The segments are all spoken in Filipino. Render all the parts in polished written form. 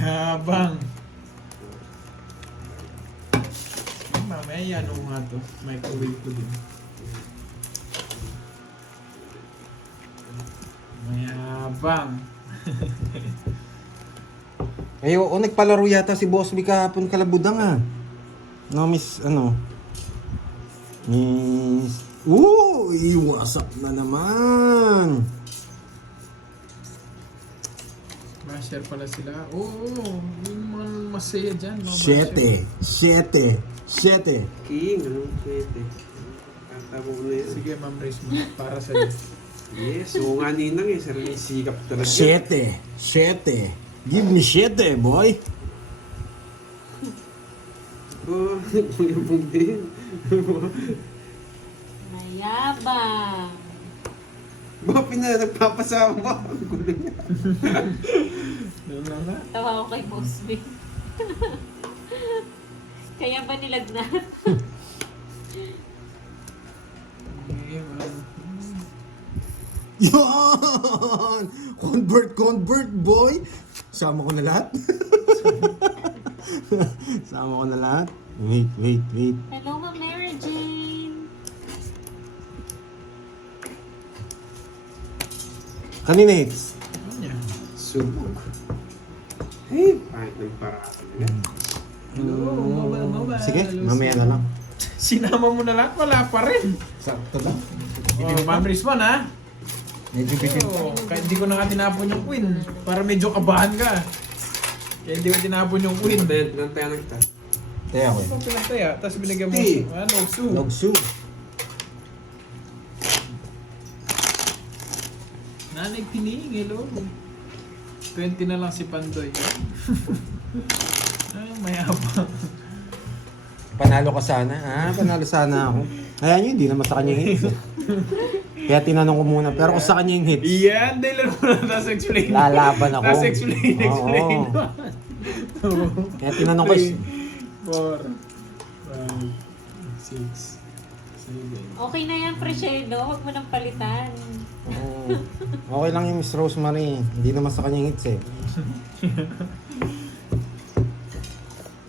Habang. Mamaya ano nga to. Microwave ko din. Mayabang. Ay, oo, nagpalaro yata si Boss B kahapon kalabudang ah. No, Miss, ano? Miss... Iwasak na naman! Basher pala sila. Oo, yung mga masaya dyan. Mga Siete. King, anong pwede? Kantabo ko na yan. Sige, Ma'am Riz mo. Para sa'yo. Yes, so nga ninang eh. Sarili sikap talaga. Siete. Give me siete, boy. Oh, kuyabong din. Mayabang. Ba, nagpapasama mo. Ang gulo niya. Doon lang na. Tawa ko kay Boss B. Kaya ba nilagnat? Yan! Convert, boy! Sama ko na lahat. Sama ko na lahat. Wait. Hello, Ma'am Mary Jane. Kanina hits. Ano niya? Subok. Hey, kahit ng paraan nila. Hello, mobile. Sige, Hello, mamaya na lang. Sinama mo na lahat, wala pa rin. Sakto lang. Oh, Ma'am Riz mo na. Medyo bitin. Oh, kahit hindi ko na nga tinapon yung queen. Para medyo kabahan ka. Kaya hindi ko tinapon yung queen. Pinantaya na kita. Kaya ko eh. Ito pinataya, tapos binigyan mo. Ti. Ano, su. Nogsu. Nanay pining, hello. 20 na lang si Pandoy. Ay, mayabang. Panalo ka sana. Panalo sana ako. Kaya nyo, hindi naman sa kanya yung hits. Kaya tinanong ko muna. Pero kung sa kanya yung hits, Yan, dahil mo na, tapos explain. lalaban ako. Tapos explain. Oo. Kaya tinanong ko, 4, 5, 6, 7. Okay na yan, Freshedo. Huwag mo nang palitan. okay lang yung Miss Rosemary. Hindi naman sa kanya yung hits eh.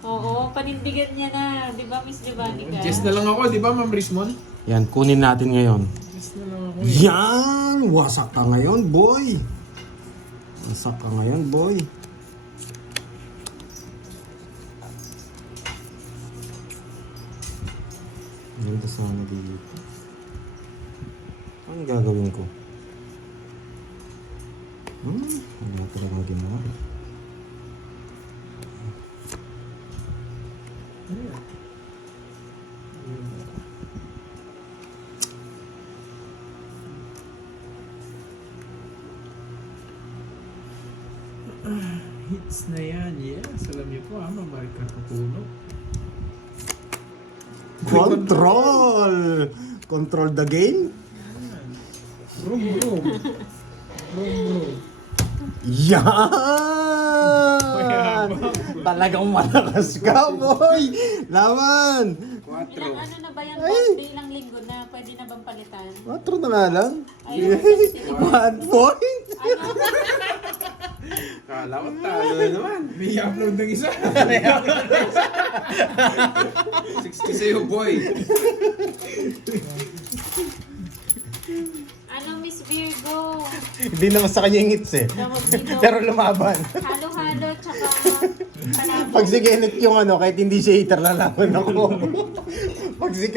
Oo, panindigan niya na. Di ba, Miss Giovannica? Guess na lang ako, di ba, Ma'am Rismon? Yan, kunin natin ngayon. Guess na lang ako. Yan! Wasak ka ngayon, boy! Wasak ka ngayon, boy. Ganda sana dito. Anong gagawin ko? Wala talagang ginawa. Hits na yan, yes. Alam niyo po, mamarika ka puno. Control! Control the game? Brum. Yan! Talagang malakas ka, boy! Laban! 4. Ilang ano na ba yan, Boss B? Ilang linggo na? Pwede na bang palitan? 4 na nga lang. Ayun, 1 point! ano? Kala ko talo na naman. May upload ng isa. 60 sa'yo, boy. Ano, Miss Virgo? Hindi naman sa kanya yung hits eh. Tawag dito. Pero lumaban. Halo-halo, tsaka palabo. Pag si Kenneth yung ano, kahit hindi siya hater, lalaban ako. Pag si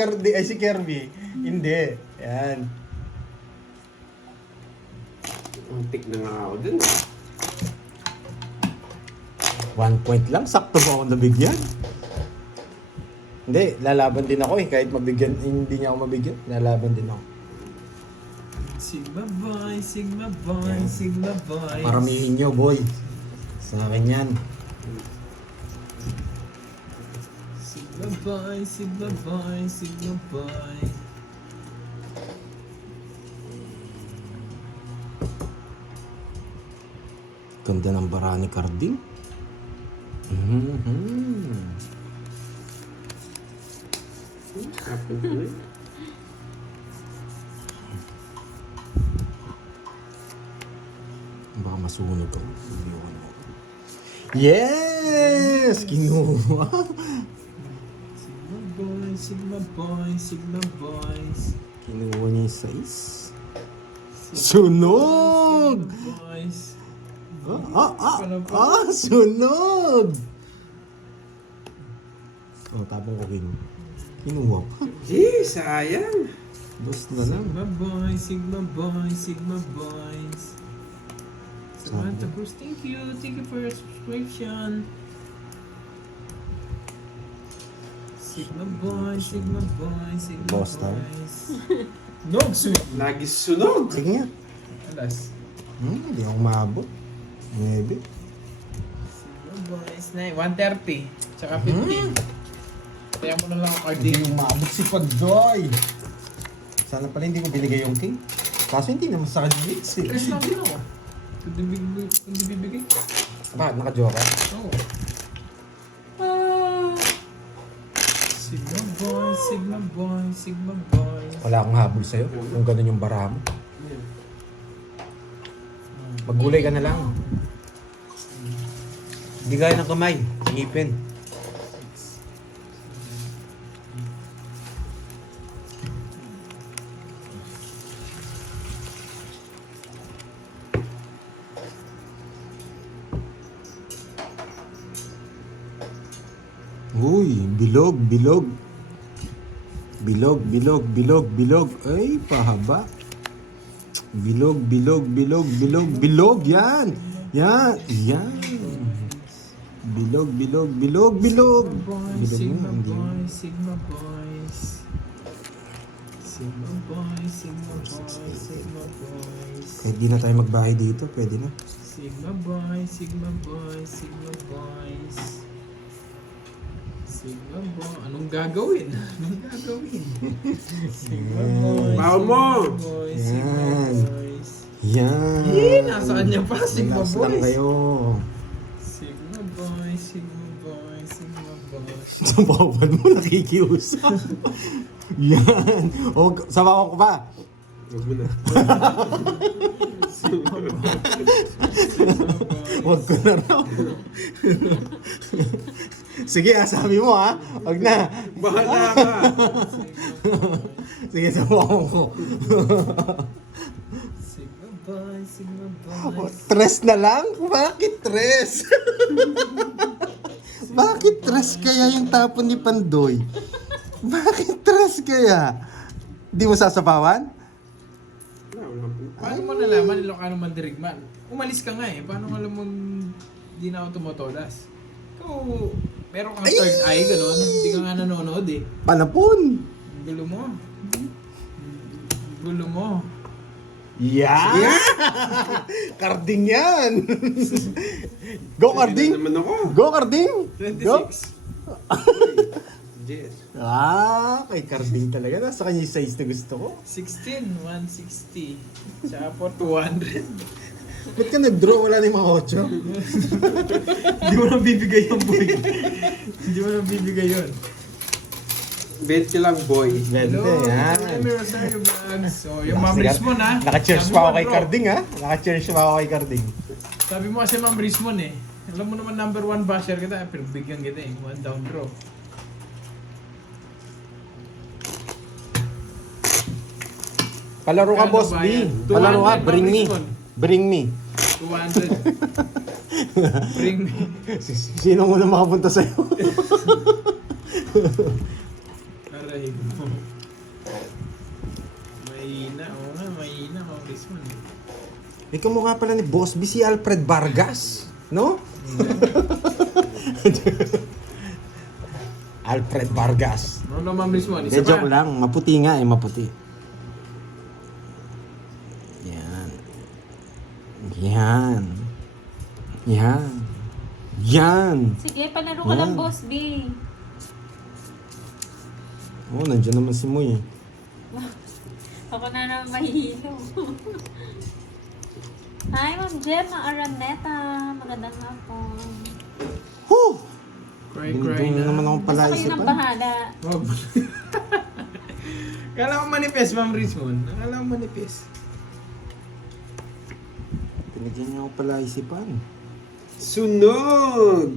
Kirby, hindi. Yan. Untik na nga ako dun. 1 point lang, sakto ba ako nabigyan? Hindi, lalaban din ako eh. Kahit mabigyan, hindi niya ako mabigyan, lalaban din ako. Sigma boy. Paramihin nyo, boy. Sa akin yan. Sigma boy. Ganda ng bara ni Carding. Kapag na yun. Baka masunog ako. Hindi ko ano. Yes! Kinuha. Sigma boys, Sigma boys, Sigma boys. Kinuha niya yung size. Sunog! Sigma boys. Sunog! Oh, tapong ko king. Kinuha pa. Gee, sayang. Boss na lang. Sigma boys, Sigma boys, Sigma boys. Samantha Cruz, thank you for your subscription. Sigma boys, Sigma boys, Sigma Boss time. boys. Nogsu! Lagi sunog. Sige nga. Alas. Hindi ako maabot. Maybe. Sigma boys na 130. Tsaka 15. Kaya mo na lang ako Hindi card. yung maabot si Pandoy. Sana pala hindi ko binigay yung king. Kaso hindi naman sa kanya hits eh. Cash lang din ako. Hindi bibigay. Bakit? Naka-joker? Oo. Ah, Sigma boys, Sigma boys, Sigma boys. Wala akong habol sa'yo kung ganun yung bara mo. Maggulay ka na lang. Hindi gaya ng kamay. Ngipin. Uy, bilog, bilog. Bilog, bilog, bilog, bilog. Ay, pahaba. Bilog, bilog, bilog, bilog, bilog. Yan. Yan. Yan. Bilog, bilog, bilog, bilog. Boys, Bilog Sigma na, hindi. boys, Sigma boys. Sigma boys, Sigma boys, Sigma boys. Kahit di na tayo magbahay dito, pwede na. Sigma boys, Sigma boys, Sigma boys. Sigma boy, anong gagawin? Anong gagawin? Sigma boys, Bawa mo! Sigma boys, Sigma Yan. boys. Yan. Eh, nasaan niya pa? Sigma Relax lang boys. kayo. Sigma boys, Sigma boys, Sigma boys. Sa bawal mo nakikiusap. Yan. O, sabawan ko pa. Huwag mo na. Sigma boys. Huwag ko na raw. Sige, sabi mo ha. Huwag na. Bahala ka. Sige, sabawan ko. Sigma boys, Sigma boys. Tres na lang? Bakit tres? Bakit tres kaya yung tapon ni Pandoy? Bakit tres kaya? Di mo sasabawan? Paano mo nalaman Ilocano Mandirigman? Umalis ka nga eh. Paano mo alam mong di na ako tumotodas? Ikaw, meron kang third eye, gano'n. Hindi ka nga nanonood eh. Panapon! Ang gulo mo. Ang gulo mo. Yeah! Karding yan! Go, Karding! Naman ako. Go, Karding! Go! 26. Yes. Ah, kay Karding talaga. Nasa kanya yung size na gusto ko. 16, 160. Tsaka po 200. Ba't ka nag-draw? Wala na yung mga 8. Hindi mo na bibigay yung boy. Hindi mo na bibigay yun. 20 lang, boy. Bente, yan. Hello, Rosario Vlogs. So, yung Ma'am Rismon ha. Naka-cheers Sabi pa mo, ako kay bro. Karding ha. Naka-cheers pa ako kay Karding. Sabi mo kasi Ma'am Rismon eh. Alam mo naman number 1 basher kita, pero bigyan kita eh. 1 down draw. Palaro ka, Magkano Boss ba B. yan? Palaro ka, 200 bring me. Ma'am Bring me. 200. Bring me. Sino muna makapunta sa'yo? Aray mo. Mahina. Oo nga, mahina. Ma'am Rismon. Ikaw mukha pala ni Boss B si Alfred Vargas. No? Alfred Vargas. Ano Ma'am Rismon? De, Isa joke pa. lang. Maputi nga eh, maputi. Yan. Yan. Yan. Yan. sige, panalo ka lang, Yan. Boss B. Oh, nandiyan naman si Moy eh. Ako na naman mahihilo. Hi, Ma'am Gemma Araneta. Magandang hapon. Whew! Cry, Hindi cry na. naman akong Basta kayo palaisipan. nang bahala. Wag. Kala ko manifest, Ma'am Rismon. Kala ko manifest. Pinagyan niya ako palaisipan. Sunog!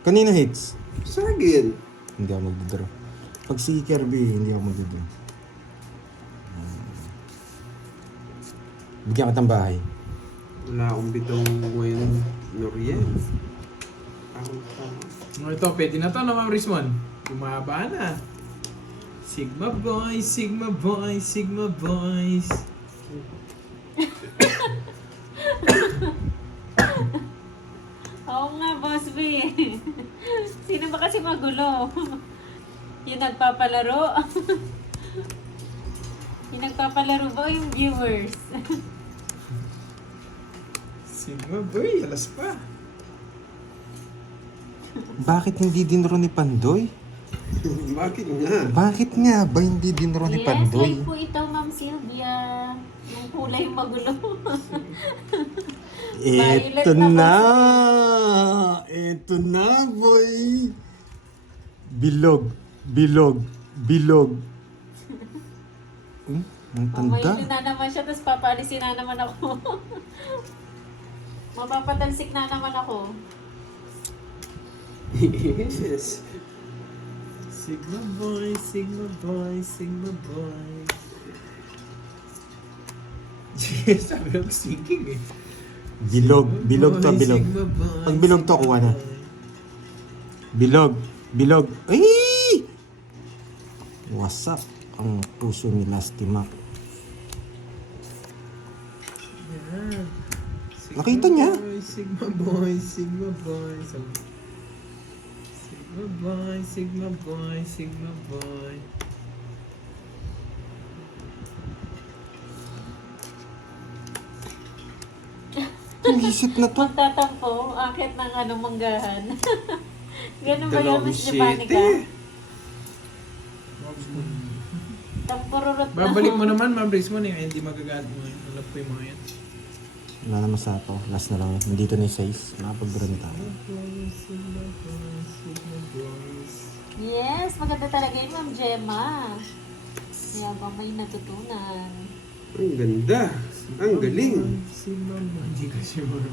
Kanina hits. Sa akin. Hindi ako magdodraw. Pag si Kirby, hindi ako magdodraw. Bigyan ka ng bahay. Wala akong bitong ngayon. Noriel. Ako Ito, pwede na to na Ma'am Rizmon. Bumaba na. Sigma boys, Sigma boys, Sigma boys. Oo nga, Boss B. Sino ba kasi magulo? Yung nagpapalaro? Yung nagpapalaro ba o yung viewers? Sigma boy, alas pa. Bakit hindi dinro ni Pandoy? Bakit nga? Bakit nga ba hindi dinro ni Yes, Pandoy? like po ito, Ma'am Sylvia. Yung kulay magulo. Violet Eto na na! boss. Eto na, boy! Bilog, bilog, bilog. Ang May tanda. na naman siya, tapos papalisin na naman ako. Mapapatalsik na naman ako. Yes. Sigma boy, Sigma boy, Sigma boy. Sabi ko singing eh. Bilog, bilog to, Boy, bilog. Sigma boy, Pag bilog to, Sigma kuha na. boy. Bilog, bilog. Ay! Wasak ang puso ni Lasty Mac. Yan. Sigma Nakita niya? Boy, Sigma boy, Sigma boy. Sigma boy, Sigma boy, Sigma boy. Ang isip na to. Magtatampo, akit ng manggahan. Ganun ba yung Dalawang Miss Japanica? siyete. Tampururot na. Babalik mo naman, Ma'am Rizmon eh. Hindi magagamit mo yun. Alam ko yung mga yan. Wala naman sa to. Last na lang. Nandito na yung 6. Nakapag-run tayo. Sigma boy, Sigma boys. Yes, maganda talaga yun, Ma'am Gemma. Kaya ba may natutunan? Ang ganda. Ang galing. Sigma boy. Hindi ko sure.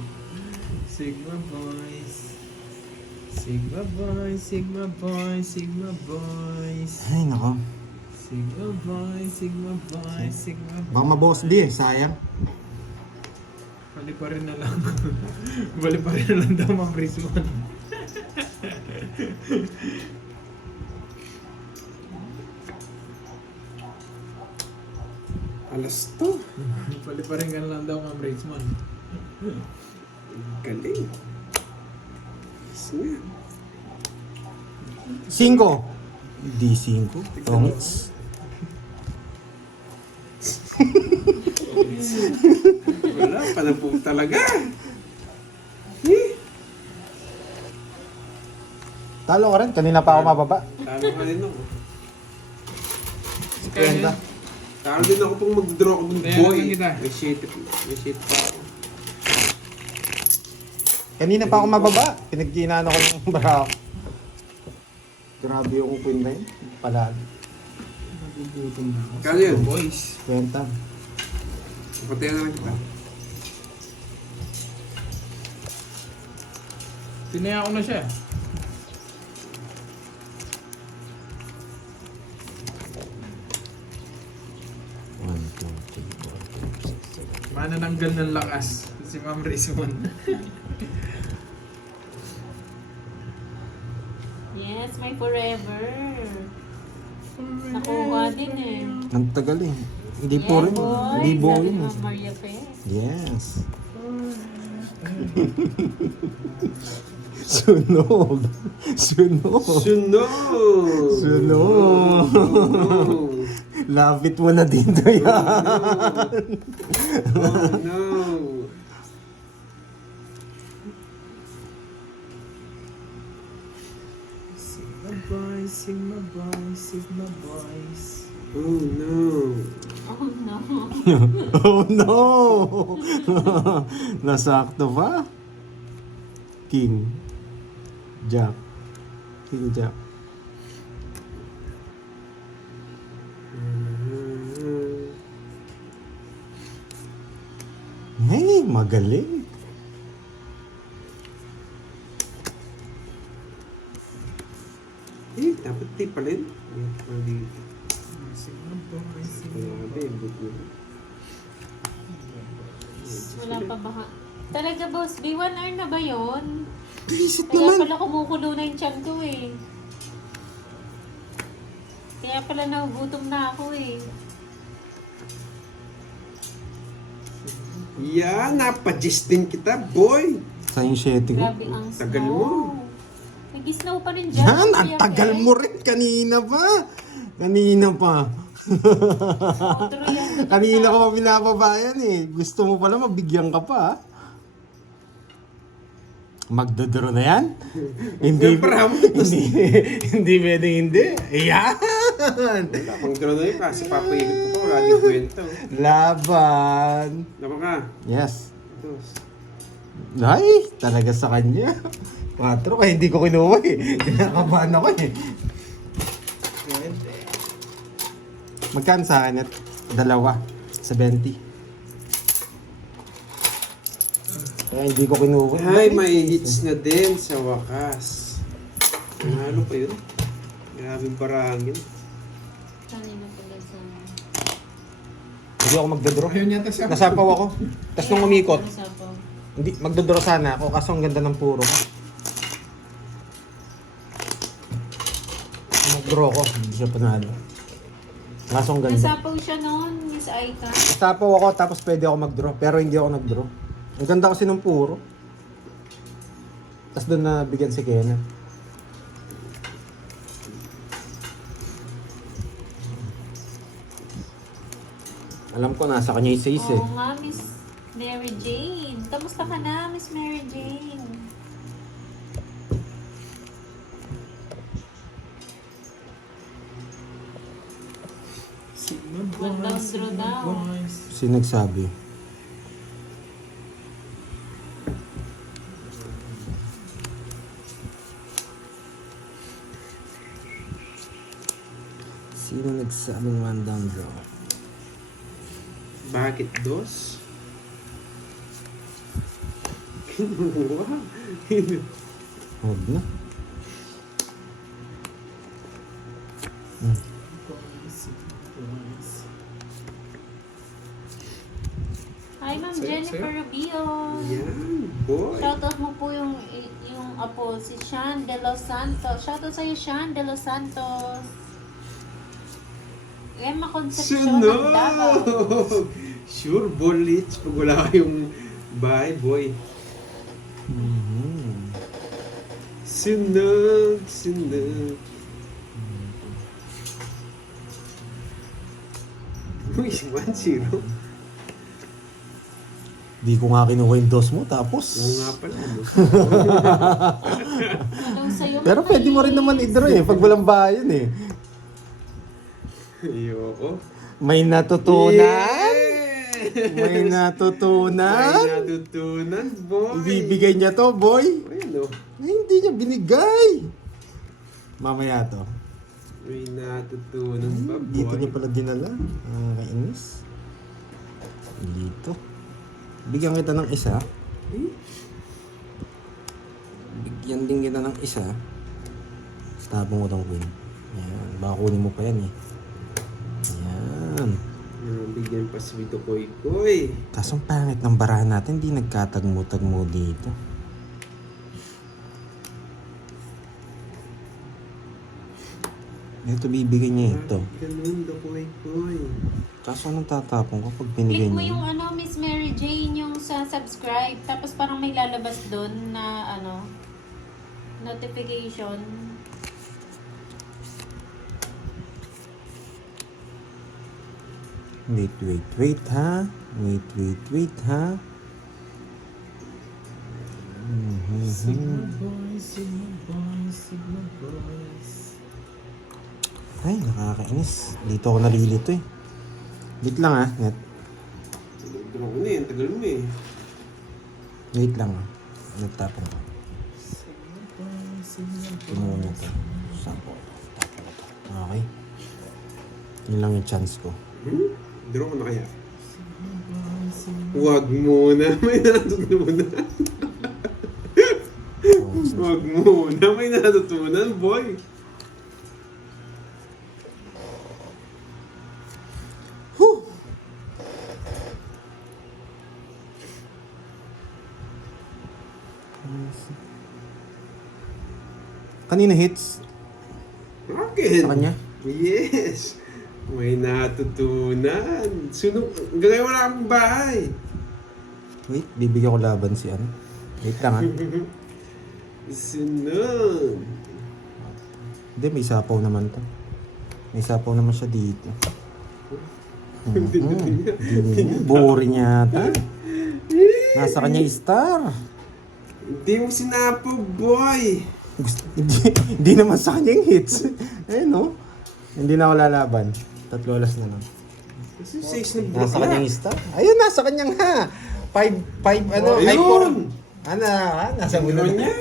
Sigma boys. Sigma boys, Sigma boys, Sigma boys. Ay, nako. Sigma boys, Sigma boys, Sigma boys. Baka maboss di eh. Sayang. Bali pa rin na lang. Bali pa rin na lang daw, Ma'am Rizmon. Alas to. Bali pa rin ka na lang daw, Ma'am Rizmon. Galing. Sige. 5. D5. Tongs. Wala, panapog talaga. Eh, Talo ka rin. Kanina pa ako mababa. talo ka rin ako. Kwenta. Talo din ako pong mag-draw ako ng Kaya boy. lang kita. May shit pa ako. Kanina pa ako mababa. Pinagkinaan ako ng barako. Grabe yung queen na yun. Palagi. Nagugutom na ako. Kano yun? Boys. Kwenta. Patayan na lang kita. Tinaya ko na siya. One, two, three, four, five, six, seven. Manananggal ng lakas. Si Ma'am Rizmon. Yes, may forever. Nakuha din eh. Ang tagal eh. Hindi po rin. boy. Libo Sabi yun ni eh. Ma'am Maria Perez. Yes. Sunog. Sunog. Sunog! Sunog. Oh, Lapit mo na dito yan. oh no! Sigma boys, Sigma boys, Sigma boys. Oh no! Oh no. Oh no! Nasakto ba? King. Jack. King Jack. magaling. Eh, dapat di pala yun. Mali. Signal boys, signal Grabe, boys. but yun. Wala pa ba? Talaga boss, B1R na ba yun? Visit Kaya naman. pala kumukulo na yung tiyan ko eh. Kaya pala nagugutom na ako eh. Yan, napadjis din kita, boy. Sa yung 7 ko. Grabe ang snow. Tagal mo. Nag-snow pa rin dyan. Yan, ang Kuya tagal Ken. mo rin. Kanina pa. Kanina pa. Oo, tuloy yan. Kanina ko pa binababayan eh. Gusto mo pala mabigyan ka pa. ah. Magdodoro na yan? Hindi, hindi pwedeng hindi. Ayan! Wala, pang draw na yun kasi papayagod ko pa, wala din kwento. Laban! Lama ka. Yes. Dos. Ay, talaga sa kanya. 4 kaya hindi ko kinuha eh. Kinakabahan ako eh. Magkano sa akin at dalawa? 70. Kaya hindi ko kinuha. Ay, may hits na din sa wakas. Ano pa yun? Grabe barangin. Kanina pala sa... Hindi ako magdodoro. Ayun yata siya. Nasapaw ako. Tapos nung umikot, Nasapaw. hindi, magdodoro sana ako kaso ang ganda ng puro. Magdoro ko, hindi siya panalo. Kaso ang ganda. Nasapaw siya noon, Miss Aika. Nasapaw ako tapos pwede ako magdraw pero hindi ako nagdraw. Ang ganda kasi ng puro. Tapos doon na bigyan si Kenneth. Alam ko nasa kanya yung says eh. Oo nga, Miss Mary Jane. Kamusta ka na, Miss Mary Jane? Signal One down, boys, draw signal down. boys. Sino nagsabi? Sino nagsabing one down draw? Bakit dos? Kinuha. Huwag na. Boys, signal boys. Hi, Ma'am Sa'yo, Jennifer sa'yo. Rubio. Yan, boy. Shoutout mo po yung apo, si Sean De Los Santos. Shoutout sa'yo, Sean De Los Santos. Emma Concepcion ng Davao. Sunog! Sure, bullets. Pag wala kayong bahay, boy. Sunog, sunog. Uy, 1-0. Di ko nga kinuha yung dos mo tapos. Oo nga pala. Ano? Hello sa'yo, Pero Ma'am pwede mo rin naman Alice. i-draw eh pag walang bayan eh. Ayoko. May natutunan? Yes! May natutunan? May natutunan, boy. Ibibigay niya to, boy. Ayun, oh. Ay, hindi niya binigay. Mamaya to. May natutunan ba, boy? Dito niya pala dinala. Kainis. Dito. Bigyan kita ng isa. Bigyan din kita ng isa. Tapong mo tong queen. Ayan. Baka kunin mo pa yan eh. Ayan. Yan, bigyan pa si Vito Koy Koy. Kaso ang pangit ng barahan natin, hindi nagkatagmo-tagmo dito. Ito bibigyan niya ito. Ganun, Vito Koy Koy. Kaso anong tatapon ko pag binigay Click mo niya? yung Miss Mary Jane, yung sa subscribe. Tapos parang may lalabas doon na notification. Wait ha? Wait ha? Signal boys, signal boys, signal boys. Ay, nakakainis. Dito ako nalilito eh. Wait lang ah, net. Draw ko na yan, tagal mo eh. Wait lang ah. Nagtapon ko. Signal boys, signal Pinuha mo boys. to. Saan ko? Tapon ko to. Okay. Yun lang yung chance ko. Draw ko na kaya. Signal boys, signal Huwag muna, may natutunan. Huwag muna, may natutunan, boy. Kanina hits Akin. sa kanya? Yes. May natutunan. Sunog. Gagawin wala akong bahay. Wait, bibigyan ko laban si ano. Wait lang ha. Sunog. Hindi, may sapaw naman to. May sapaw naman siya dito. Boring yata. Nasa kanya yung star. Hindi mo sinapo, boy. Hindi naman sa kanya yung hits. Ayun no. Hindi na ako lalaban. 3 oras na lang. Kasi 6 na Nasa kanya yung star. Ayun, nasa kanyang ha. 5, ano, Oh, ay ayun. 4. Ano, ha? Nasa Ano ulo niya? niya.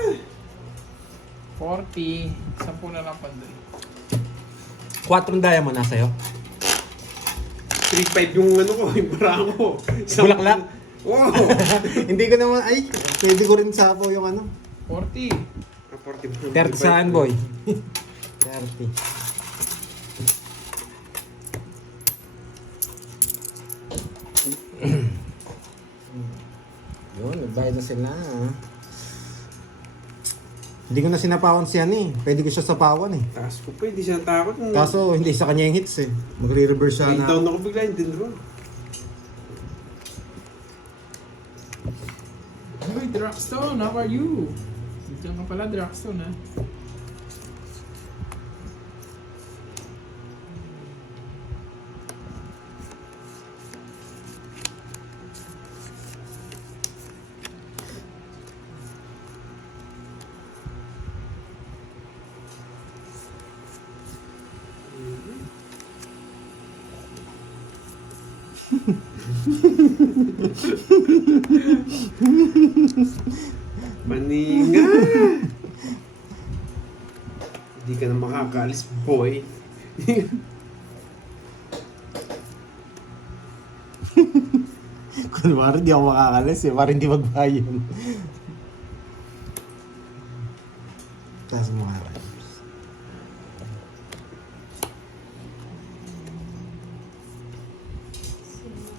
40. 10 na lang pandoy. 4 diamond nasa iyo. 3-5 yung ano ko, yung barang ko. Bulaklak? Wow. Hindi ko naman, ay, pwede ko rin sapaw yung ano. 40. 30 saan, boy? 30. Yun, nagbayad na sila. Hindi ko na sinapawan siya eh. Pwede ko siya sapawan eh. Taas ko pa, hindi siya takot. Kaso hindi sa kanya yung hits eh. Magre-reverse siya na. Down ako bigla, hindi na. Uy, Draxton, how are you? Diyan ka pala, Draxton, ha? Maninga! Hindi ka na makakaalis, boy. Kunwari di ako makakalis eh. Parang hindi magbayad. Taas mo nga.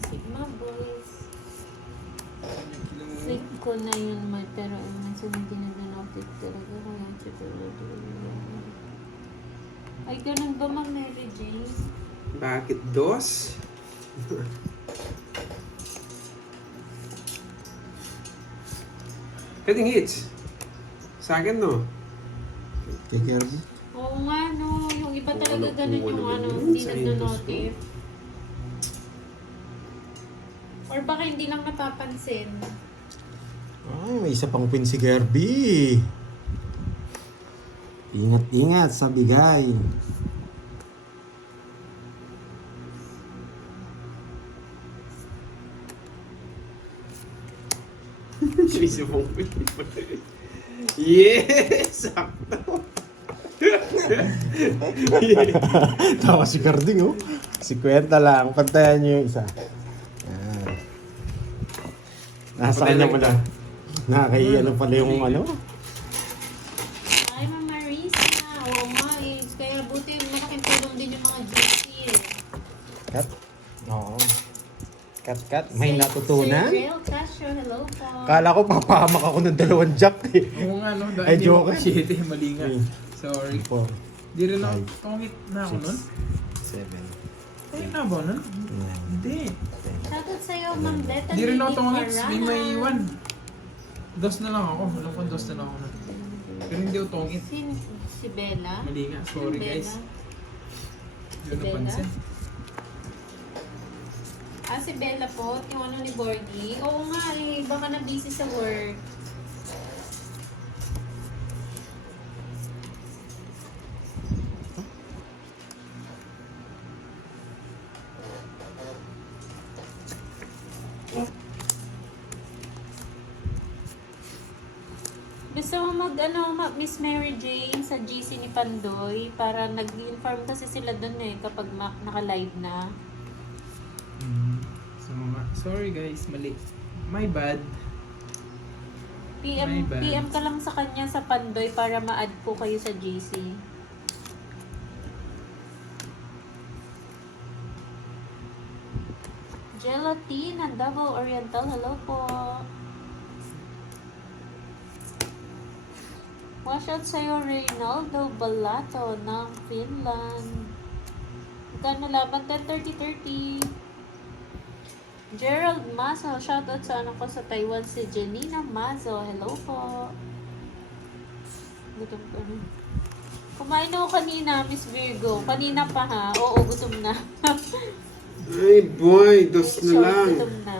Sigma boys. Click ko na yun pero minsan hindi na na-notice talaga kung yung sigurado. Ay, ganun ba, Ma'am Mary Jane? Bakit dos? Cutting hits. Sa akin, no? Kay Kirby. Oo nga, no. Yung iba talaga Wala ganun po, yung wala ano, naman hindi sa nagno-notice. Or baka hindi lang napapansin. Ay, may isa pang pin si Kirby. Ingat-ingat sa bigay. Sinisip mo. Yes! Sakto! Tawa si Carding oh. 50 lang. Pantayan niyo yung isa. Yan. Nasa kanya pala. Nakakay ano pala yung ano. Ay, Ma'am Marisa. Oo nga eh. Kaya buti malaking tulong din yung mga GC eh. Cut. Oo. Cut. May natutunan. Sir Jail Castro, hello po. Kala ko papahamak ako ng 2 jack eh. Oo nga, no? Ay, Dahil hindi joke. mo kasi mali nga. Hmm. Sorry. 4, Di rin ako, tungit na ako nun? 7, Ay, na ba nun? 9, Hindi. Shoutout sa'yo, Ma'am Beta. Di rin ako Lily tungit, di may Parana. iwan. Dos na lang ako. Alam ko, dos na lang ako nun. Pero hindi ako tungit. Si Bella? Mali nga, sorry Bella? guys. Hindi ko Si Bella? napansin. Ah, si Bella po, yung ano ni Borgie. Oo nga eh, baka na busy sa work. Gusto mo Miss Mary Jane sa GC ni Pandoy para nag-inform kasi sila dun eh kapag naka-live na. Sorry guys, mali. My bad. My bad. PM ka lang sa kanya sa Pandoy para ma-add po kayo sa GC. Gelatine and Double Oriental. Hello po. Wash out sa'yo Reynaldo Balato ng Finland. Magkano laban? 10-30-30. Gerald Mazo. Shoutout sa anak ko sa Taiwan. Si Janina Mazo. Hello po. Gutom ko na. Kumain ako kanina, Miss Virgo. Kanina pa ha. Oo, gutom na. Ay, boy. Dos na Short, lang. gutom na.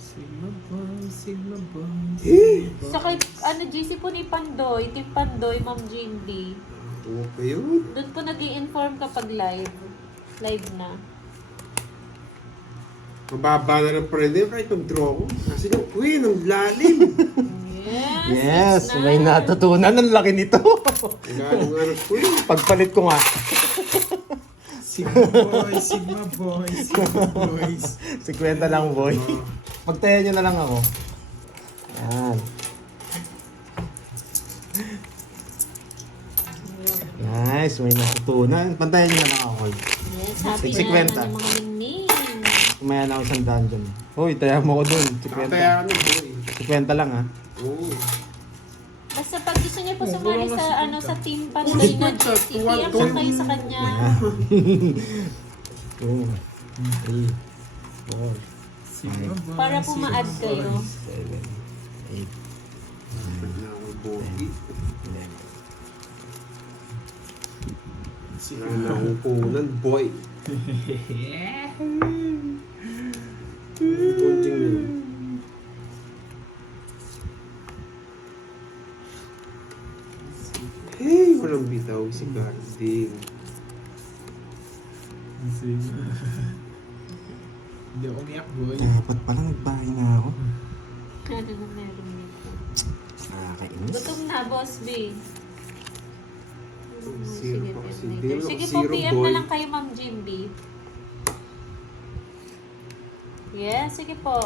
Sigma boy, Sigma boy. Eh! Saka, GC po ni Pandoy. Team Pandoy, Ma'am Jean B. Oo pa yun. Doon po nag-i-inform kapag live. Live na. Mababa na lang pa rin din kahit mag-draw ko. Kasi yung queen, ang lalim. Yes, it's may na. natutunan. Ang laki nito. Ang lalim nga ng queen. Pagpalit ko nga. Sigma boy, Sigma boy, Sigma boys. 50 lang, boy. Magtaya nyo na lang ako. Yan. Nice, may natutunan. Pantayan nyo na lang ako. Yes, happy Sig- na 50. naman yung mga ningning. Kumaya na ako isang daan dyan. Hoy, taya mo ko dun. Nakataya 50. ka na, boy. 50 lang, ha? Oo. Basta pag gusto niya po sumali sa sa team Pandoy na GC, PM lang kayo sa kanya. 2, 3, 4, Sigma boy, Para po Sigma ma-add kayo. boys. 7, 8, Dapat na ako, boy. 11. Wala na akong punan, boy. Bunting na yun. Hey, walang bitaw si Garden. Sigma. Hindi ako umiyak boy. Dapat pala nagbahay na ako. Ano na meron nito? Nakakainis. Gutom na, Boss B. Zero Sige, pa PM kasi. later. Zero, Sige po, zero, PM boy. na lang kayo, Ma'am Jean B. Yes, sige po.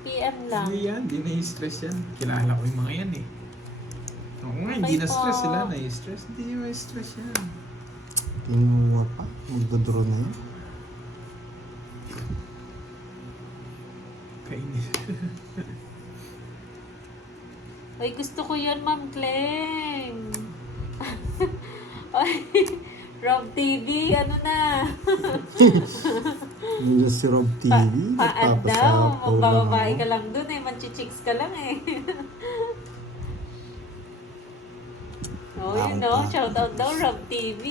PM lang. Hindi yan, hindi na-stress yan. Kilala ko yung mga yan eh. Oo nga, hindi Okay na-stress po. sila, na-stress. Hindi na-stress yan. Tinuwa pa. Magdodraw na yun. Kainis. Ay, gusto ko yan, Ma'am Kleng. Ay, Rob TV, ano na? Yung si Rob TV. Pa-add daw. nagpapasapaw lang Magbababae ako. ka lang dun eh. Manchichicks ka lang eh. Oh, you know. Shoutout daw, Rob TV.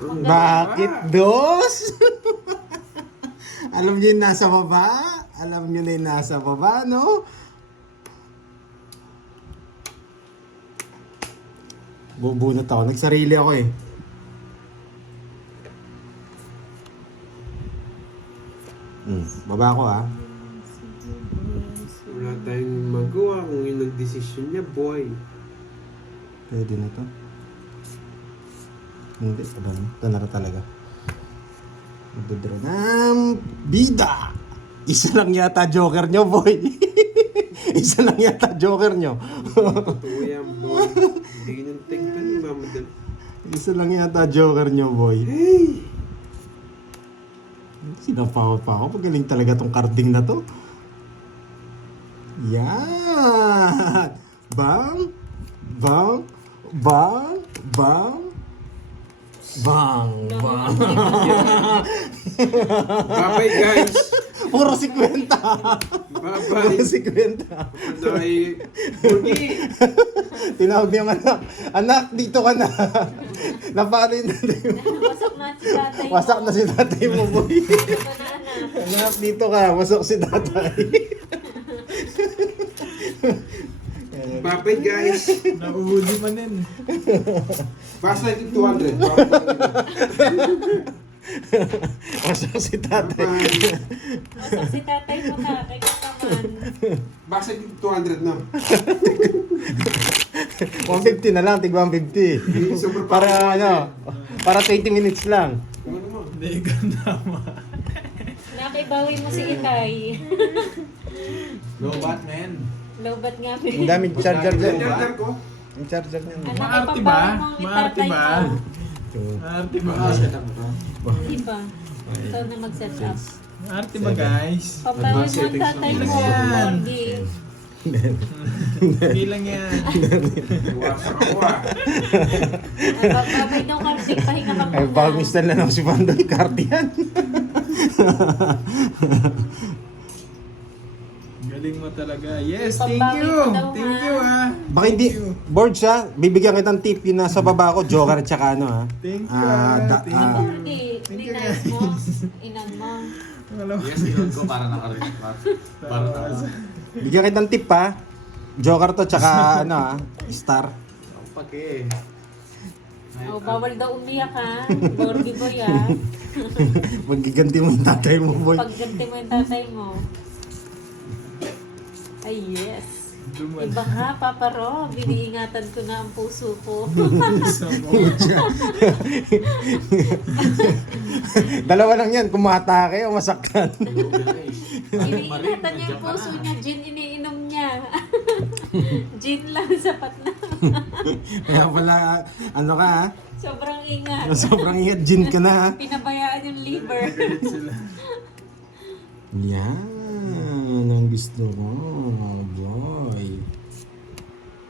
Bakit, dos? Alam niyo yung nasa baba? Alam niyo na yung nasa baba, no? Bubunot ako. Nagsarili ako eh. Baba ko ah. Wala tayong magawa kung yun ang desisyon niya, boy. Pwede na to. Hindi, aba na. Ito na talaga. Magdodraw ng bida! Isa lang yata joker nyo, boy. Isa lang yata joker nyo. Totoo yan, boy. Hindi ganyan tigpan ni Mama Del. Isa lang yata joker nyo, boy. Hey! Sinapawa pa ako. Pagaling talaga tong carding na to. Yan! Bang! Bang! Bang! Bang! Bang! Bang! Bye-bye, guys! Puro 50! Bye-bye! Puro 50! Panday! Bungi! Tinawag niya yung anak. Anak, dito ka na. Napano yun natin. Wasak na si tatay mo. Wasak na si tatay mo, boy. Banana. Anak, dito ka. Wasak si tatay. Bye-bye, guys! Nauhuli man din. Fast 200. Wasak si tatay. Bye-bye! Wasak si tatay mo na. Kaya naman. Basta 200 na. 150 na lang, tig 150. Super Para ano, para 20 minutes lang. Ano mo? Hindi, ganda mo. Nakibawi mo si Itay. Lobat, man. Lobat nga, Ang daming charger dyan. Charger ko. Ang charger niyan. Anak, Maarte ipabawi ba? mo ang Maarte itatay ba? mo. Arte ba? Diba? Ikaw na mag-set up. Arte ba guys? Pabawi mo ang tatay mo, Yan. Borgi. Okay lang yan. Iwasan ako ah. Babay daw kasi pahinga ka Ay, muna. bagong install na lang si Pandoy. Carte yan. Galing mo talaga. Yes, thank Pambawi you. mo daw, Thank ha? you ah. Baka hindi, board siya. Bibigyan kitang tip. Yung nasa baba ko, Joker at saka ano ha. Thank you. Thank you. Borgi, Thank you, ninayos mo. Inan mo. Alam mo. Yes, yun ko para naka-reach. Para naka. Bigyan kitang tip ha. Joker to tsaka ano ha. Star. Pag eh. Oh, bawal daw umiyak ha. Borgi boy ha. Magiganti mo yung tatay mo, boy. Pagganti mo yung tatay mo. Ay, yes. Duman. Iba ka, Papa Rob. Iniingatan ko na ang puso ko. Dalawa lang yan. Kung matake o masaktan. Iniingatan niya yung puso niya. Gin iniinom niya. Gin lang, sapat na. Kaya pala, ano ka ha. Sobrang ingat. Sobrang ingat. Gin ka na ha. Pinabayaan yung liver. Sila. Yan. Ang gusto ko. Boy.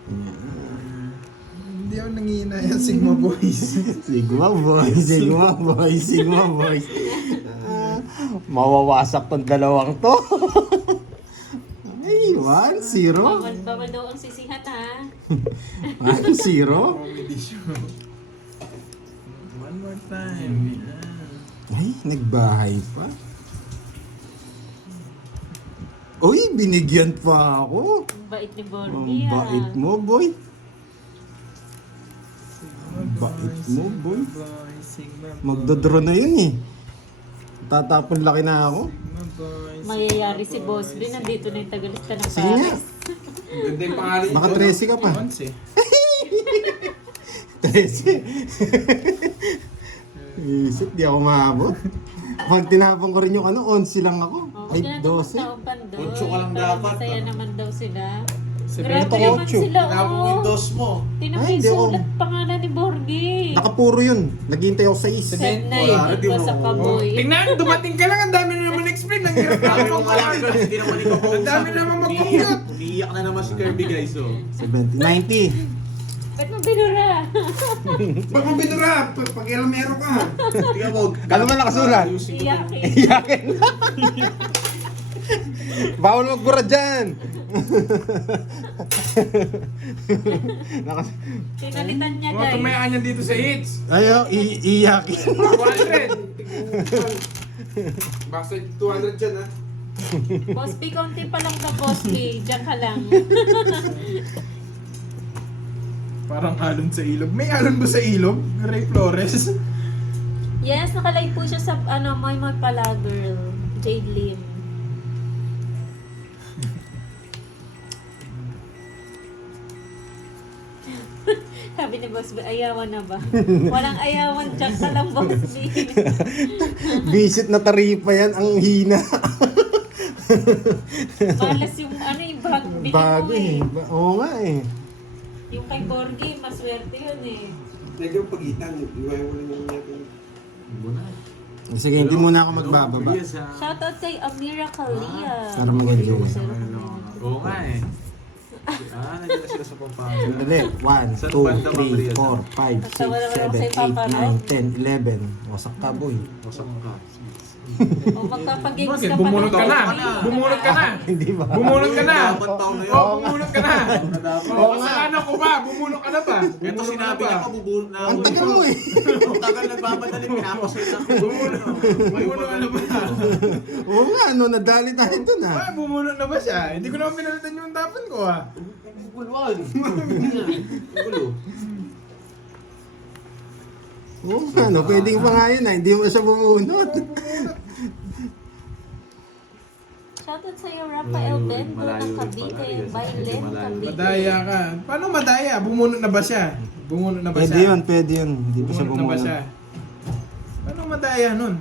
Yan. Hindi ako nangihina yung Sigma Boys. Sigma boy, Sigma boy, Sigma boy. Mawawasak tong dalawang to. Ay, 1-0. Bawal daw ang sisihat ha. 1-0. Comedy show. One more time. Yeah. Ay, nagbahay pa. Uy, binigyan pa ako. Ang bait ni Ang Borgi ha. bait mo, boy. Ang bait mo, boy. Sigma Boy. Magdodraw na yun eh. Tatapon laki na ako. Sigma Boy. Mayayari si Boss B. Nandito na yung tagalista ng Sige nga. Paris. Ganda yung pangalan Baka 13 ka pa. 11. 13. Isip, di ako maabot. Pag tinapon ko rin yung ano, 11 lang ako. Oh, Ay, huwag na naman 12. taong pandoy. Ocho ka lang Para dapat, masaya ah. naman daw sila. Sabi Grabe ko, naman ocho. sila Tinapon oh. Windows mo. Tinapin Ay, hindi ako- sulat pangalan ni Borgi. Nakapuro yun. Naghihintay ako sa is. Set na Wala, yun di ko mo- sa kaboy. Tingnan, dumating ka lang. Ang dami na naman explain. Ang hirap Dami na mong alam, girl. Hindi naman ikaw po. Ang dami naman mag-compute. Umiiyak na naman si Kirby, guys. Oh. 70. 90. Ba't mo binura? Ba't mo binura? Pag-ilamero ka. Tingnan mo. Ano man nakasulat? Iyakin. Iyakin. Bawal magbura dyan. Pinalitan niya Mga guys. tumayaan niya dito sa hits. Ayaw, iyakin. 200. Basta 200 dyan, ha? Boss B, konti pa lang ka Boss B. Diyan ka lang. Parang alon sa ilog. May alon ba sa ilog? Ray Flores? Yes, nakalive po siya sa Moy Moy Pala Girl. Jade Lim. Sabi ni Boss B, ayawan na ba? Walang ayawan, Jack ka lang Boss B. Visit na taripa yan. Ang hina. Malas yung bag. Bili Bago mo eh. Oo nga eh. Yung kay Borgi, maswerte yun eh. Medyo pagitan. Iwain mo lang yung natin. Sige, hindi muna ako magbababa. Shoutout kay Amira Kalia. Para mag-enjoy. Oo nga eh. Nandiyan na sila sa Pampanga. Sandali. 1, 2, 3, 4, 5, 6, 7, 8, 9, 10, 11. Wasak ka, boy. Wasak ka. O magpapagames Bakit? ka pa. Bumunot ka na. Borgi. Bumunot ka na. Hindi ba? Bumunot ka na. Dapat taon na yun. Oo, bumunot ka na. Dapat. Oo, kasalanan ko ba? Bumunot ka na ba? Ito Bumunot ka sinabi na ba? niya pa, bubunot na Ang tagal mo eh. Ang tagal nagmamadali, pinapasay na ako. Bumunot ka na ba? Oo nga, ano, nadali tayo dun ah. Ba, bumunot na ba siya? Hindi ko naman pinalitan yung tapon ko ah. Bugulwan. Bugulo. Oo nga, no, pwedeng pa nga yun ah. Hindi mo siya bumunot. Shoutout sa'yo, Rafael Bento ng Cavite. Bailen, Cavite. Madaya ka. Paano madaya? Bumunot na ba siya? Bumunot na ba Pwede siya? yun, pwede yun. Hindi pa siya Bumunot na ba bumunot. siya? Paano madaya nun?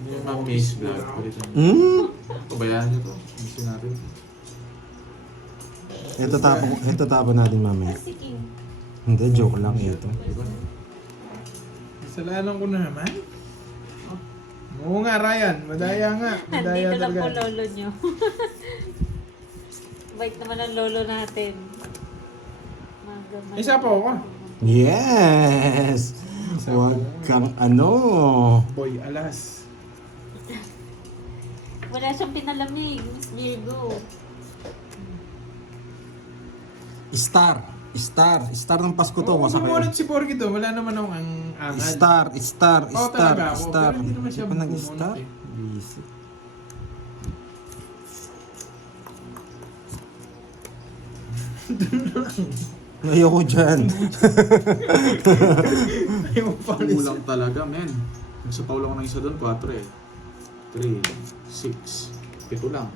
Yung mga Maze Vlog. Palitan nyo. Hmm? Pabayaan nyo to. Gusto natin. Ito tapo natin mamaya. Si King. Hindi, joke lang ito. Diba? Kasalanan ko na naman. Oo nga, Ryan. Madaya nga. Madaya Dito lang po talaga. lolo nyo. Bait naman ang lolo natin. Isa po ako. Yes! Huwag kang ano. Boy, alas. Wala siyang pinalamig, Miss Virgo. Star ng Pasko to. Oo, Masakay. bumunot si Porky doon. Wala naman akong ang angal. Oo, talaga ako. Pero hindi naman siya Di pa bumunot nag-star? eh. Busy. Ayoko dyan. Ayaw pa Kulang talaga, men. Sa Paula ko ng isa doon, 4 eh. 3, 6, 7 lang.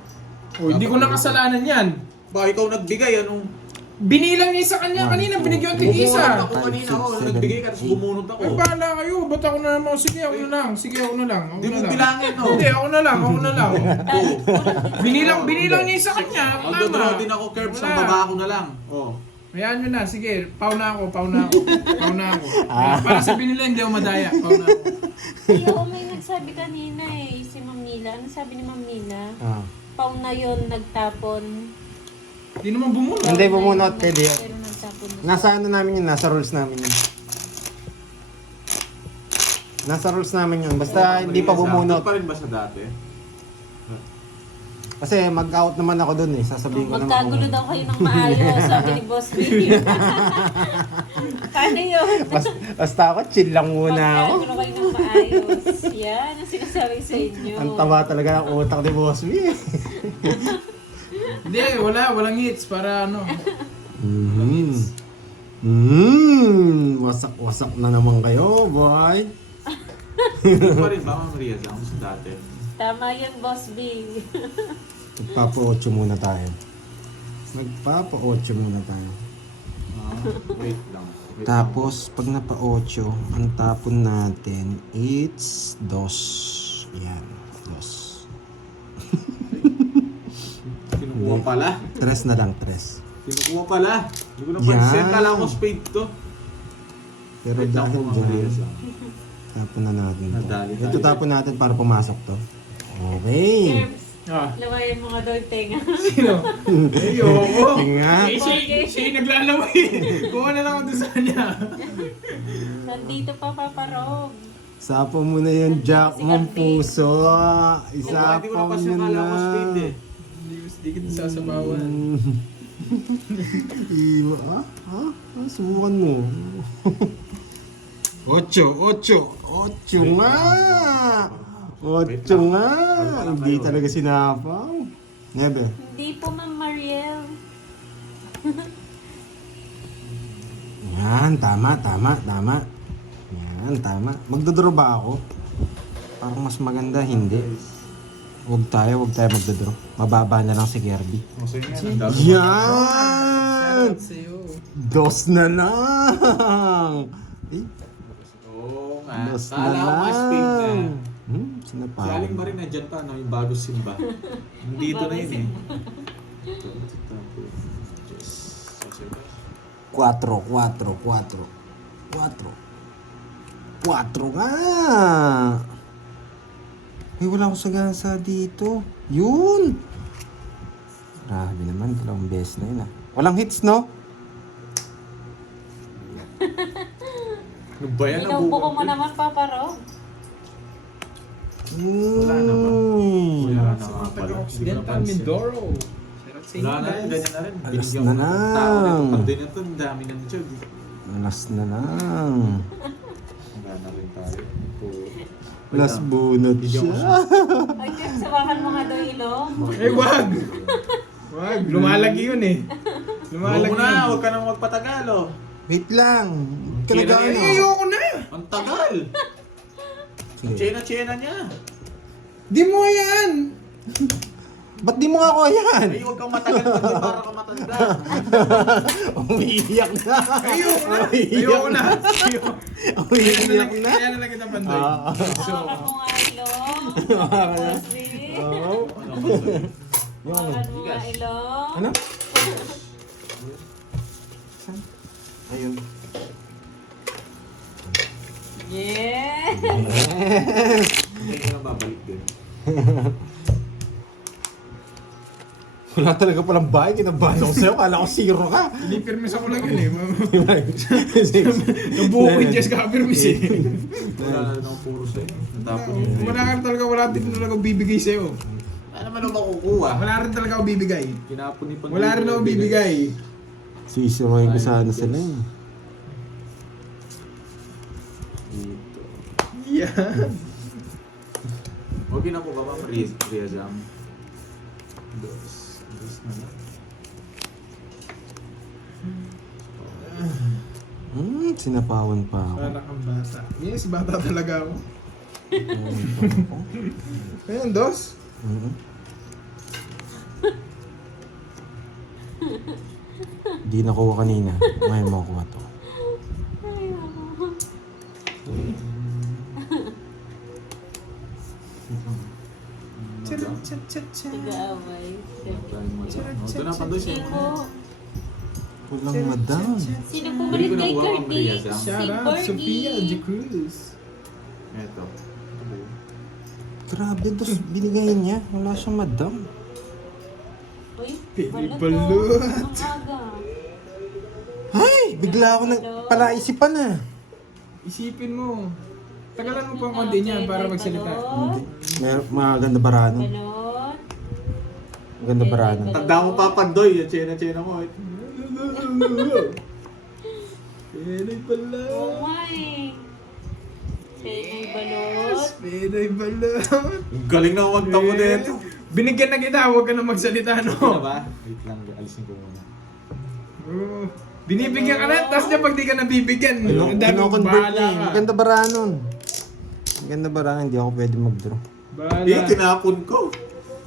Oh, hindi ko nakasalanan yan. Ba, ikaw nagbigay, anong... Binilang niya sa kanya kanina, binigyan ko Bumunot isa. ako kanina, nagbigay ka, tapos bumunot ako. Ay, bahala kayo. Ba't ako na naman? Sige, ako na lang. Sige, ako na lang. Ako Hindi na mo lang. bilangin, no? Hindi, ako na lang. Ako na lang. Binilang niya sa kanya. Ang Tama. dodraw din ako, Curb, sa Wala. baba ako na lang. Oh. Hayaan nyo na. Sige, pau na ako. Pau na ako. Para sa binila, hindi ako madaya. Pau na ako. Ay, oo, may nagsabi kanina eh, si Ma'am Nila. Ano sabi ni Ma'am Nila? Ah. Pau na yun, nagtapon. Hindi naman bumunot. Hindi bumunot, pwede. Pero nagtapon na siya. Nasa ano namin yun, nasa rules namin yun. Nasa rules namin yun. Basta hindi pa Doon bumunot. pa rin ba sa dati? Kasi mag-out naman ako dun eh. Sasabihin ko naman Magkagulo daw kayo ng maayos, sabi ni Boss B. Paano yun? Basta ako, chill lang muna ako. Magkagulo kayo ng maayos. Yan, ang sinasabi sa inyo. Ang taba talaga ng utak ni Boss B. Hindi, walang hits para ano. Wasak-wasak na naman kayo, boy. Doon pa rin ba, Ma'am Ria, sa dati? Tama yan, Boss B. Magpapa-8 muna tayo. Magpapa-8 muna tayo. Wait lang. Wait Tapos, pag napa-8, ang tapon natin, it's 2. Yan, 2. lang. Kinukuha pala. 3 na lang, 3. Kinukuha pala. Hindi ko napansin. Yan. Kala ko spade to. Pero Wait lang dahil po, Ma'am Ria. dyan, tapon na natin to. Nadali tayo. Ito tapon natin para pumasok to. Okay. Ah, Lawayan mo nga daw yung tenga. sino? Ayoko. Nga. Eh, siya yung naglalaway. Kuha na lang ako doon sa kanya. Nandito pa, Papa Rob. Sapo mo na yung jack mong puso. Hindi ko Isapo napansin. mo Kala na. ko spade eh. Hindi kita sasabawan. Iba, subukan mo. 8 nga. 8 nga. Hindi talaga sinapaw. Nebe. Hindi po, Ma'am Mariel. Yan, tama. Yan, tama. Magdodraw ba ako? Parang mas maganda, hindi. Huwag tayo magdodraw. Mababa na lang si Kirby. Masaya nga. Ang dami. Yan! Shoutout sa'yo. 2 na lang! Eh, Oo nga. 2 na Kala ko nga spade na. lang. Si Sinapaw. Aling Marie nandyan pa, no? Yung bago simba. Nandito na yun eh. 4 nga! Uy, wala akong sagasa dito. Yun! Grabe naman, 2 beses na yun ah. Walang hits, no? Ano ba yan? Binubuko mo naman, Papa Rob. Wala na ba? Uy. Wala na Sa nga mga pala. taga-Occidental Hindi ko napansin. Mindoro. Shoutout sa inyo, Wala na rin, guys. ganyan na rin. Alas Binigyan na ko ng lang. tao nito. Pag din ito, ang dami ng job. Last na lang. Wala na rin tayo. Wait Last lang. bunot Bigyan ko siya. Ay, Jeff, sawakan mo nga daw ilong. Eh, wag! Wag, lumalagi yun eh. Huwag Lumalagi mo na, yun. huwag ka nang magpatagal oh. Wait lang. Kailan Kanagaano. Eh, ayoko na. Ang tagal! Sige. Chena niya. Di mo yan. Ba't di mo nga ako yan? Ay, huwag kang matagal Pandoy para ka matanda. Umiiyak na. Ayoko na. Umiiyak na. Umiiyak na. Kaya na lang kita Pandoy. So, Hawakan mo nga ilong. Bossy. oo. Ano, Pandoy? Hawakan mo nga ilong. Ano? Ayun. Yeah! Hindi ka babalik din. Wala talaga palang bahay. Kinabahan ako sa'yo. Kala ko zero ka. Pinipirmis ako lang yun eh. Nabuo ko yung Jess ka-pirmis eh. Wala na rin ang puro sa'yo. Natapon yung Wala din talaga ako bibigay sa'yo. Wala naman ako makukuha. Wala rin talaga ako bibigay. Kinapon ni Pandoy. Wala rin ako bibigay. Sisiroin ko sana sila eh. Dito. Yan. Huwag yun ako ba ba? Ria Jam. Dos na lang. Sinapawan pa ako. Para kang bata. Yes, bata talaga ako. Ayun pa ako. Ayan, dos. Mhm. Di nakuha kanina. May makuha to. Nag-aaway. Ito na Pandoy siya. Sino? Walang madam. Sino pumalit kay Hindi ko nakuha ang Kirby? Ria Jam. Si Shout out, Borgie. Sophia J. Cruz. Ito. Grabe, dos binigay niya. Wala siyang madam. Uy, Balut. balot. Ang aga. Ay! Bigla ako palaisipan ah. Isipin mo. Tagalan mo pa ang konti niyan para magsalita. Balot. Maganda barano. Ganon. Maganda barano. Tanda mo pa Pandoy. Yung tsena mo. Penoy pala. Oo nga eh. Penoy balot. Penoy balot. Galing na kumanta mo dito. Binigyan na kita, huwag ka na magsalita, Ano no? ba? Wait lang, alisin ko muna. Oo. Binibigyan ka na, tapos niya pag di ka nabibigyan, ang dami mong Kino-convert bahala niya eh. ka. Maganda baranon. Maganda barano. Hindi ako pwede mag-draw. Eh, Bahala. tinapon ko.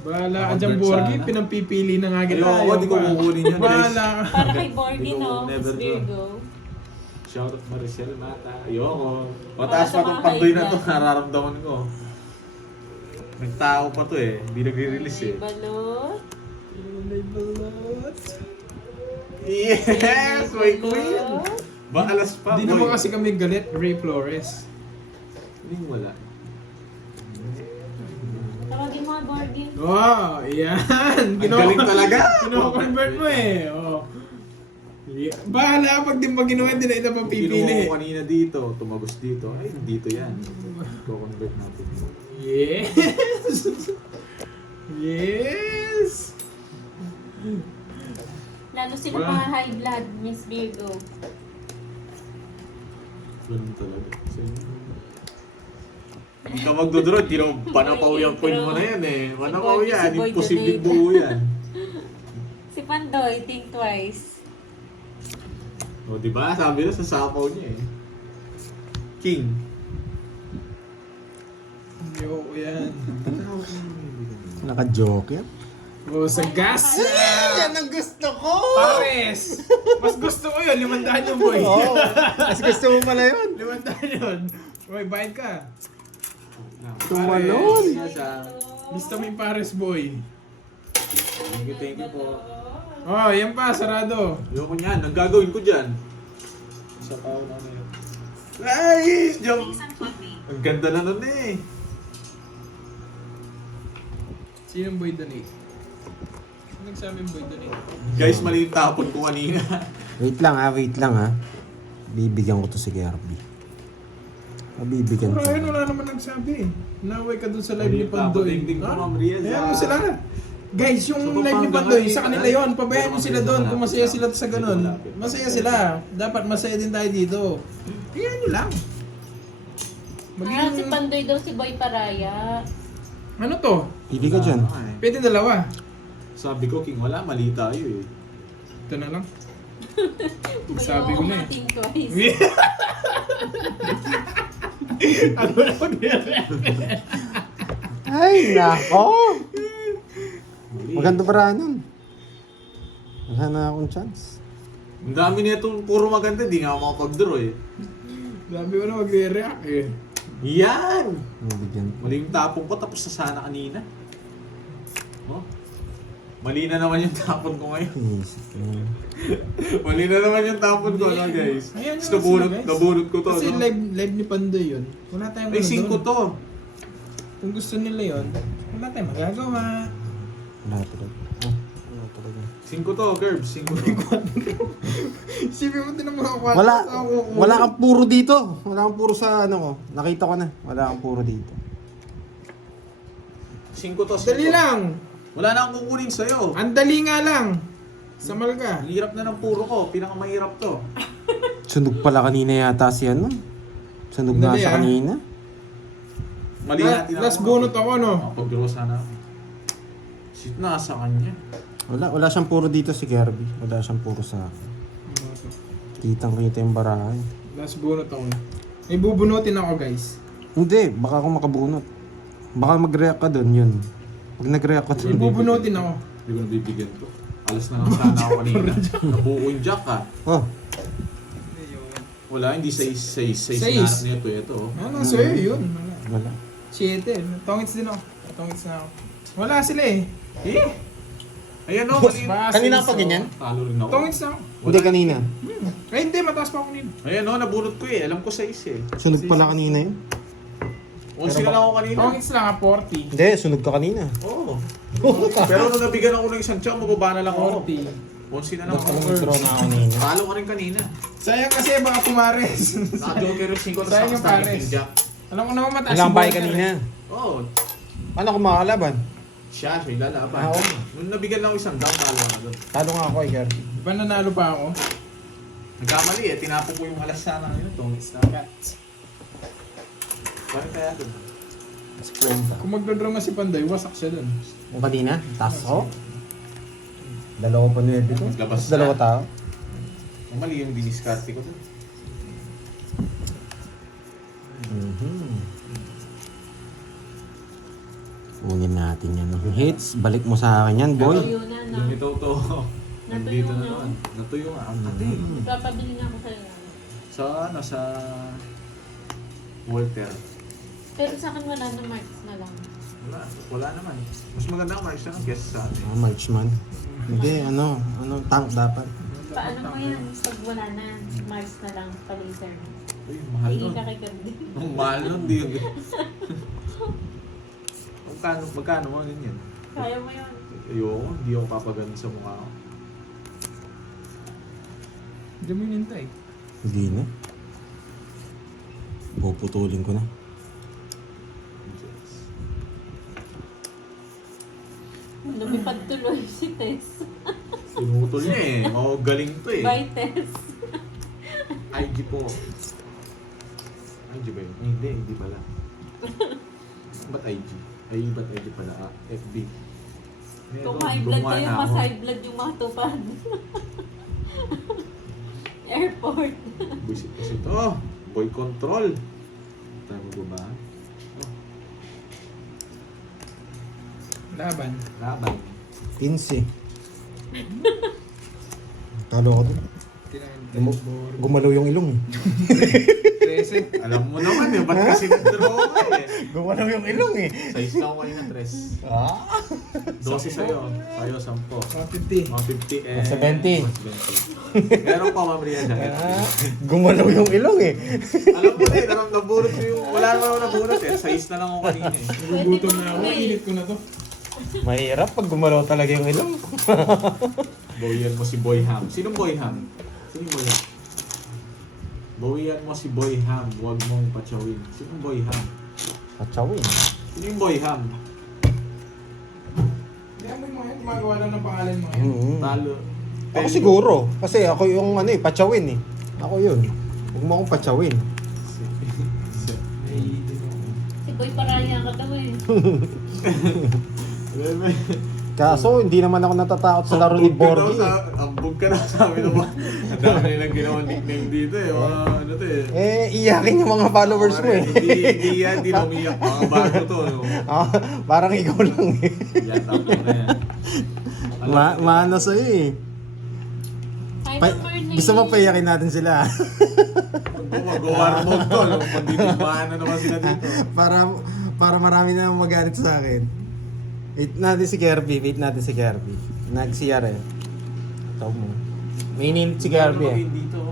Bahala ka Convert dyan, Borgie. sana. Pinampipili na nga kita. Ayoko, ayaw di ko pa. kukunin yan, guys. Bahala ka. Para kay Borgie, Hindi ko no? never Miss do. Virgo. Shoutout Maricel Mata. Ayoko. Para Mataas sa pa itong mga Pandoy na kaibigan. to. Nararamdaman ko. May tao pa to eh. Hindi nagre-release eh. Balot. Penoy balot. Yes! May queen! Bakalas pa, Hindi naman kasi kami galit, Ray Flores. Hindi wala. Tawagin mo nga Borgie. Wow, yan. Ang galing talaga! Kino-convert mo eh. Oh. Yeah. Bahala pag di mo ginawa, hindi na ito pang Kinuha pipili. ko kanina dito. Tumagos dito. Ay, dito yan. Go-convert natin. Yes! Yes! Lalo sila Wala. mga high blood, Miss Virgo. Ganun talaga. So, hindi ka magdodraw, hindi naman panapaw yung coin mo na yan eh. Panapaw yan, Si Boy imposibleng Donate. buo yan. Si Pandoy, think twice. O diba, sabi na sa sapaw niya eh. King. Yo, yan. Naka-joker. O, sa gas! Yan ang gusto ko! Pares! Mas gusto ko yun, 500 yung boy. Oo. Mas gusto mo pala yun. 500 yun. Boy, bayad ka. Tumalon. Lista mo yung pares, boy. Thank you po. Oh, yan pa, sarado. Ayoko niyan, ang gagawin ko dyan. Sa tao na yan. Ay! Jump! Ang ganda na nun eh. Sinong boy donate? Sino nagsabi yung boy donate? Guys, mali yung tapon ko kanina. Wait lang ha. Bibigyan ko to si Kirby. Mabibigyan ko. Ryan, wala naman nagsabi eh. Naway ka dun sa live Mali ni yung tapon, Pandoy. ding-ding ko, Ha? Ma'am Riaz, Ayan ah. mo sila. Guys, yung So, live ni Pampanga Pandoy, ngayon, sa kanila yon. Pabayaan nyo sila doon. Kung masaya sila sa ganun. Masaya sila. Dapat masaya din tayo dito. Kaya nyo lang. Ah, si Maging... Pandoy daw si Boy Paraya. Ano to? Pili ka dyan. Pwede dalawa. Sabi ko, King, wala, mali tayo eh. Ito na lang. Sabi ko na eh. Think twice. Ano na mag Ay, nako! Maganda barahan yun. Wala na akong chance. Ang dami nito, puro maganda, di nga ako makapag-draw eh. Sabi ko na magre-react eh. Yan! Bigyan ko. Mali yung tapon ko, tapos na sana kanina. Oh? Mali na naman yung tapon ko ngayon. Isip ko na. Mali na naman yung tapon ko, no guys? Ayan Tapos yung nabunot, sila, guys. nabunot ko to, Kasi no? live ni Pandoy yun. Wala tayong Ay, ano 5 doon. to. Kung gusto nila yun, wala tayong magagawa. Wala talaga. Wala talaga. 5 to, Curbs. 5 to. Isipin mo din ang mga kwatro. Wala kang puro dito. Wala kang puro sa ano ko. Nakita ko na. Wala kang puro dito. 5 to, 5. Dali lang. Wala na akong kukunin sa'yo. Ang dali nga lang. Samal ka. Ang hirap na ng puro ko. Pinakamahirap to. Sunog pala kanina yata si ano. Sunog nga Dali, sa kanina. Mali natin Last bunot ako, no? Pag-draw sana ako. Shit, nasa kanya. Wala siyang puro dito si Kirby. Wala siyang puro sa akin. Kitang-kita yung barahan. Last bunot ako. May bubunutin ako, guys. Hindi, baka ako makabunot. Baka mag-react ka doon, yun. Pag nag-react ka May doon. bubunutin ako. Hindi ko nabibigyan to. Alas na lang sana ako kanina. Nabuko yung jack ah. Oh, Wala, hindi size Size. hinanap nito. Ito oh. Ano, sa'yo yun. Wala. wala. 7. Tongits din ako. Tongits na ako. Wala sila eh. Eh! Ayan o, mali. Kanina ka pa ganyan? Talo rin ako. Tongits na ako. Hindi kanina. Ay, hindi. Mataas pa ako nito. Ayan o, nabunot ko eh. Alam ko size eh. Sunog pala kanina yun. 11 na lang ako kanina. Tongits lang 40. Hindi, sunog ka kanina. Oo. Pero nung nabigyan ako ng isang tiyak, mababa na lang ako. 40. 11 na lang Basta ako. nag-draw na ako kanina. Talo ka rin kanina. Sayang kasi baka pumares. Naka-joker yung 5 tapos Sayang yung nakastack pares. yung jack. Alam ko naman mataas Wala kang bahay Walter kanina. Oo. Paano ako makakalaban? Siya yung lalaban. Ah, oo. Nung nabigyan lang ako isang down, talo ka na doon. Talo nga ako, Kirby. Di ba nanalo pa ako? Nagkamali eh. Tinapon ko yung alas sana ngayon. Tongits na. Paano kaya doon? Mas kwenta. Kung magdodraw nga si Pandoy, wasak siya dun. Yung kanina, taas ako. Dalawa pa nuwebe ko. Labas Tapos dalawa na. tao. Mali yung diniskarte ko doon. Kunin natin yan. Hits, balik mo sa akin yan, boy. Natuyo na, no? Lumitaw to. Nandito na na. naman. Natuyo nga. Ang pati. Papabili nga ako sa'yo. Sa ano, sa Walter. Pero sa akin wala na marks na lang. Wala naman. Mas maganda ang March na guest sa atin. Ah, Marchman. Hindi, tank dapat. Paano mo yan pag wala na marks na lang pa-laser na? Uy, mahal Tingin nun. ka kay Kirby. Ang mahal nun, di yun. Magkano mo yun yun? Kaya mo yun. Ayoko, hindi ako papagano sa mukha ko. Hindi mo hinintay. Hindi na. Puputulin ko na. Lumipad tuloy si Tess. Pinutol niya eh. Galing to eh. Bye, Tess. IG po. IG ba yun? Ay, hindi pala. Ba't IG? Ay, ba't IG pala? FB. Kung high blood kayo, mas high blood yung mga tupad. Airport. Buisit kasi ito. Boy control. Tayo mo ba? Laban. Laban. 15. Talo ako dun. Gumalaw yung ilong eh. 13. Alam mo naman eh. Ba't kasi nag-draw ka eh? Gumalaw yung ilong eh. Size ka ko kanina, Tres. Ah? 12 sa'yo. Sa'yo, 10. 150. 150 eh. 70. 70. Meron pa, Ma'am Ria, dyan. Gumalaw yung ilong eh. Alam mo na eh, nabunot ko yung... Wala naman ako nabunot eh. Size na lang ako kanina eh. Nagugutom na ako. Init ko na to. Mahirap pag gumalaw talaga yung ilong. Bawian mo si Boy Ham. Sinong Boy Ham? Sino yung Boy Ham? Bawian mo si Boy Ham. Huwag mong patsawin. Sinong Boy Ham? Patsawin. Sino yung Boy Ham? Hindi mo yung mga yan. Gumagawa lang ng pangalan mo yan. Talo. Ako siguro. Kasi ako yung patsawin eh. Ako yun. Huwag mo akong patsawin. Si Boy Paraya ka daw eh. Kaso hindi naman ako natatakot sa laro ni Borgie. Ang Hambog ka na, sabi naman. Ang dami nilang ginawa nickname dito eh. Mga ano to eh. Iyakin yung mga followers mo eh. Hindi na umiyak. Mga bago to. No? Parang ikaw lang eh. Yan, tama na yan. Maano sa'yo eh. Gusto mo paiyakin natin sila. Mag-war mode to. No? Magdidibahan na naman sila dito. para marami na magalit sa akin. Wait natin si Kirby. Nag-CR eh. Tawag mo. May init si Kirby eh. Dito.